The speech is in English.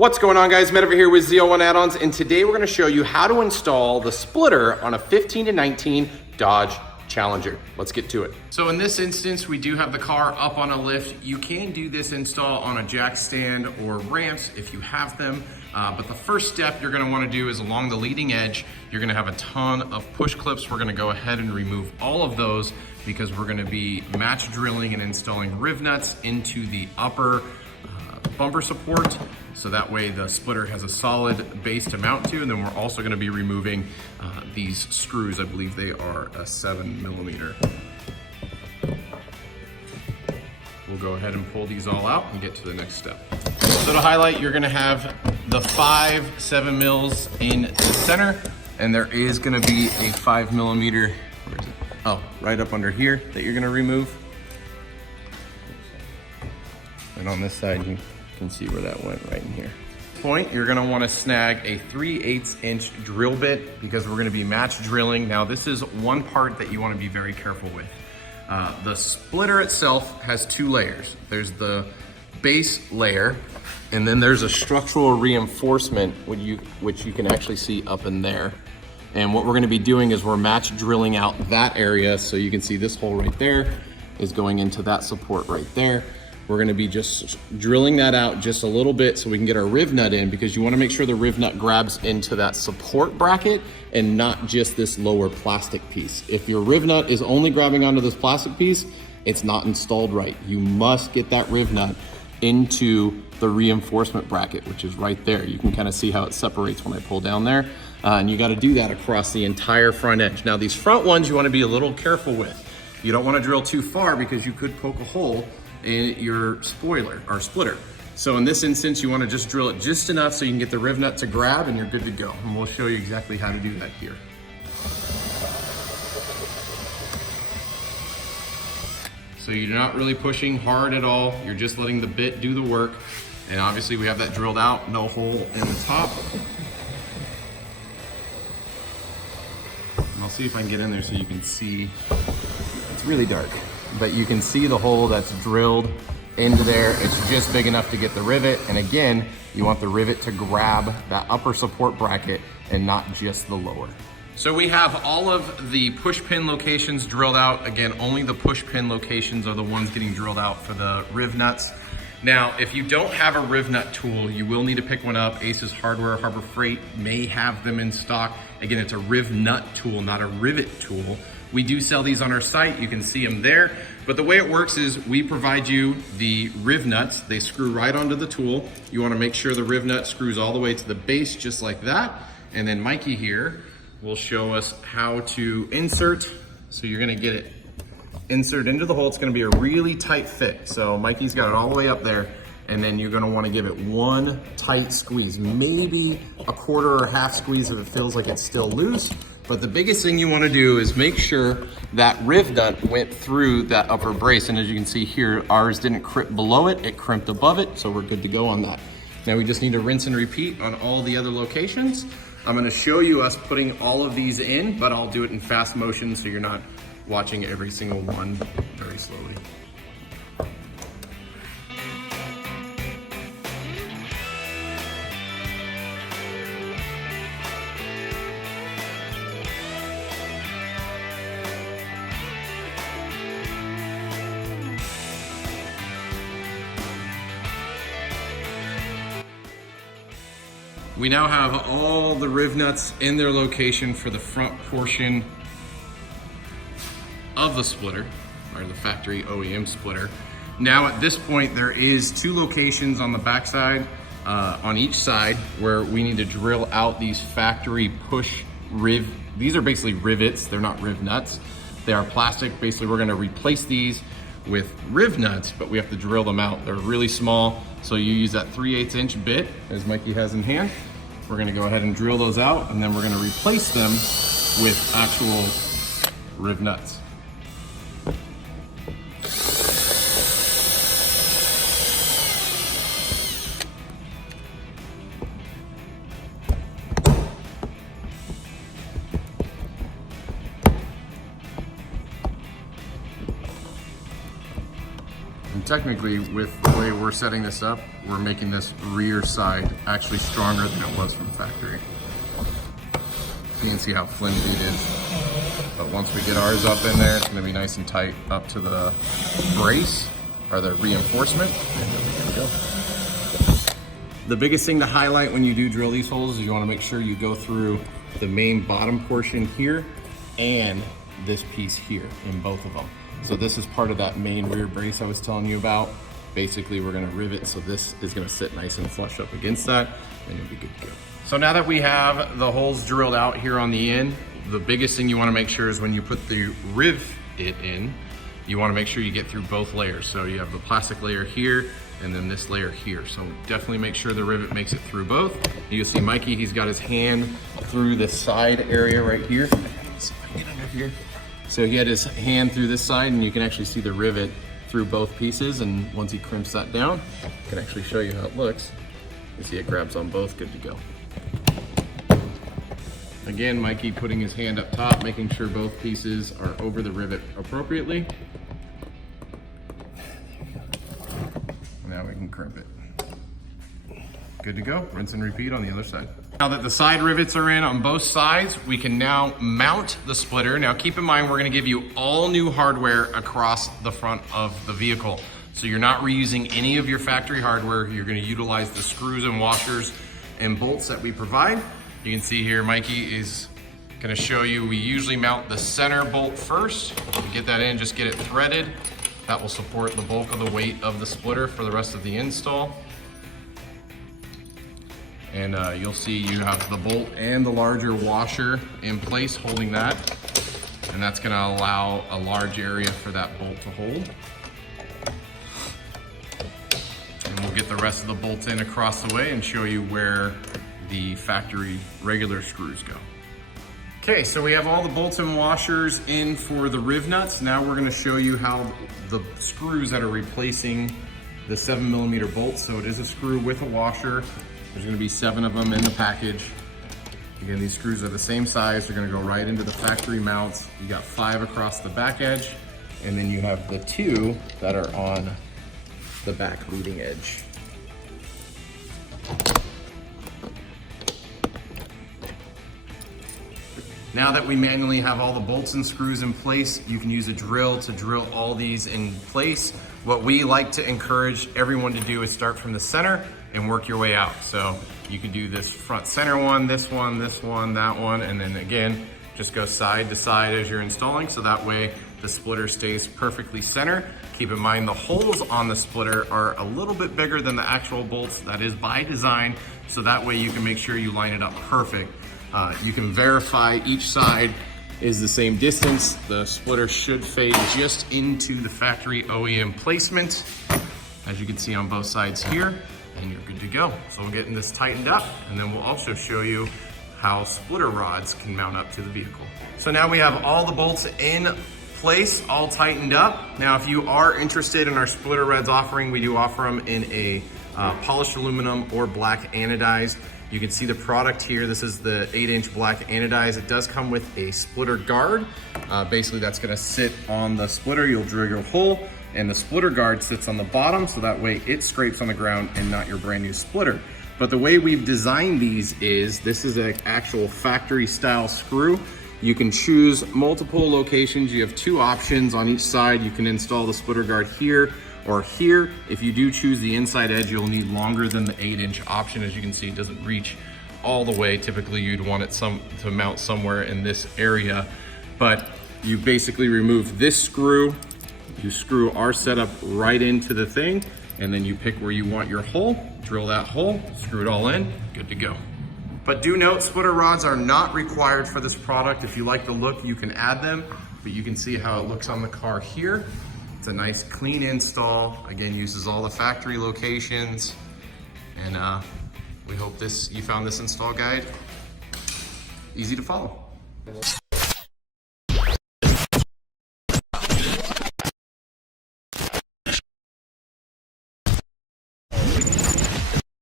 What's going on, guys? Matt over here with ZL1 Addons, and today we're going to show you how to install the splitter on a 15 to 19 Dodge Challenger. Let's get to it. So in this instance, we do have the car up on a lift. You can do this install on a jack stand or ramps if you have them. But the first step you're going to want to do is along the leading edge, you're going to have a ton of push clips. We're going to go ahead and remove all of those because we're going to be match drilling and installing riv nuts into the upper bumper support. So that way the splitter has a solid base to mount to. And then we're also going to be removing these screws. I believe they are a 7mm. We'll go ahead and pull these all out and get to the next step. So to highlight, you're going to have the 5 7mm in the center, and there is going to be a 5mm, where is it? Oh, right up under here that you're going to remove. And on this side, you can see where that went right in here. Point, you're going to want to snag a 3/8 inch drill bit because we're going to be match drilling. Now, this is one part that you want to be very careful with. The splitter itself has 2 layers. There's the base layer, and then there's a structural reinforcement which you can actually see up in there. And what we're going to be doing is we're match drilling out that area. So you can see this hole right there is going into that support right there. We're going to be just drilling that out just a little bit so we can get our riv nut in, because you want to make sure the riv nut grabs into that support bracket and not just this lower plastic piece. If your riv nut is only grabbing onto this plastic piece, it's not installed right. You must get that riv nut into the reinforcement bracket, which is right there. You can kind of see how it separates when I pull down there. And you got to do that across the entire front edge. Now, these front ones you want to be a little careful with. You don't want to drill too far because you could poke a hole in your spoiler or splitter. So in this instance, you want to just drill it just enough so you can get the riv nut to grab and you're good to go. And we'll show you exactly how to do that here. So you're not really pushing hard at all. You're just letting the bit do the work. And obviously we have that drilled out, no hole in the top. And I'll see if I can get in there so you can see. It's really dark, but you can see the hole that's drilled into there. It's just big enough to get the rivet. And again, you want the rivet to grab that upper support bracket and not just the lower. So we have all of the push pin locations drilled out. Again, only the push pin locations are the ones getting drilled out for the riv nuts. Now, if you don't have a riv nut tool, you will need to pick one up. Aces Hardware, Harbor Freight may have them in stock. Again, it's a riv nut tool, not a rivet tool. We do sell these on our site. You can see them there. But the way it works is we provide you the riv nuts. They screw right onto the tool. You want to make sure the riv nut screws all the way to the base, just like that. And then Mikey here will show us how to insert. So you're going to get it insert into the hole. It's going to be a really tight fit. So Mikey's got it all the way up there. And then you're going to want to give it one tight squeeze, maybe a quarter or half squeeze if it feels like it's still loose. But the biggest thing you want to do is make sure that riv nut went through that upper brace. And as you can see here, ours didn't crimp below it, it crimped above it. So we're good to go on that. Now we just need to rinse and repeat on all the other locations. I'm going to show you us putting all of these in, but I'll do it in fast motion so you're not watching every single one very slowly. We now have all the riv nuts in their location for the front portion of the splitter, or the factory OEM splitter. Now at this point, there is 2 locations on the backside, on each side, where we need to drill out these factory push riv. These are basically rivets, they're not riv nuts. They are plastic. Basically, we're gonna replace these with riv nuts, but we have to drill them out. They're really small, so you use that 3/8 inch bit, as Mikey has in hand. We're gonna go ahead and drill those out, and then we're gonna replace them with actual riv nuts. technically, with the way we're setting this up, we're making this rear side actually stronger than it was from factory. You can see how flimsy it is. But once we get ours up in there, it's gonna be nice and tight up to the brace, or the reinforcement, and then we're gonna go. The biggest thing to highlight when you do drill these holes is you wanna make sure you go through the main bottom portion here and this piece here in both of them. So this is part of that main rear brace I was telling you about. Basically, we're gonna rivet, so this is gonna sit nice and flush up against that, and you'll be good to go. So now that we have the holes drilled out here on the end, the biggest thing you wanna make sure is when you put the rivet in, you wanna make sure you get through both layers. So you have the plastic layer here, and then this layer here. So definitely make sure the rivet makes it through both. You'll see Mikey, he's got his hand through the side area right here. Get under here. So he had his hand through this side, and you can actually see the rivet through both pieces, and once he crimps that down, I can actually show you how it looks. You see it grabs on both, good to go. Again, Mikey putting his hand up top, making sure both pieces are over the rivet appropriately. Now we can crimp it. Good to go, rinse and repeat on the other side. Now that the side rivets are in on both sides, we can now mount the splitter. Now keep in mind, we're gonna give you all new hardware across the front of the vehicle. So you're not reusing any of your factory hardware. You're gonna utilize the screws and washers and bolts that we provide. You can see here, Mikey is gonna show you, we usually mount the center bolt first. To get that in, just get it threaded. That will support the bulk of the weight of the splitter for the rest of the install. And you'll see you have the bolt and the larger washer in place holding that. And that's gonna allow a large area for that bolt to hold. And we'll get the rest of the bolts in across the way and show you where the factory regular screws go. Okay, so we have all the bolts and washers in for the riv nuts. Now we're gonna show you how the screws that are replacing the 7mm bolts. So it is a screw with a washer. There's gonna be 7 of them in the package. Again, these screws are the same size. They're gonna go right into the factory mounts. You got 5 across the back edge, and then you have the 2 that are on the back leading edge. Now that we manually have all the bolts and screws in place, you can use a drill to drill all these in place. What we like to encourage everyone to do is start from the center and work your way out. So you can do this front center one, this one, that one, and then again, just go side to side as you're installing, so that way the splitter stays perfectly center. Keep in mind the holes on the splitter are a little bit bigger than the actual bolts. That is by design, so that way you can make sure you line it up perfect. You can verify each side is the same distance. The splitter should fade just into the factory OEM placement, as you can see on both sides here, and you're good to go. So we're getting this tightened up, and then we'll also show you how splitter rods can mount up to the vehicle. So now we have all the bolts in place, all tightened up. Now, if you are interested in our splitter rods offering, we do offer them in a polished aluminum or black anodized. You can see the product here. This is the 8-inch black anodized. It does come with a splitter guard. Basically, that's gonna sit on the splitter. You'll drill your hole, and the splitter guard sits on the bottom, so that way it scrapes on the ground and not your brand new splitter. But the way we've designed these is, this is an actual factory style screw. You can choose multiple locations. You have 2 options on each side. You can install the splitter guard here or here. If you do choose the inside edge, you'll need longer than the 8-inch option. As you can see, it doesn't reach all the way. Typically, you'd want it to mount somewhere in this area, but you basically remove this screw, you screw our setup right into the thing, and then you pick where you want your hole, drill that hole, screw it all in, good to go. But do note, splitter rods are not required for this product. If you like the look, you can add them, but you can see how it looks on the car here. It's a nice clean install. Again, uses all the factory locations. And we hope you found this install guide easy to follow.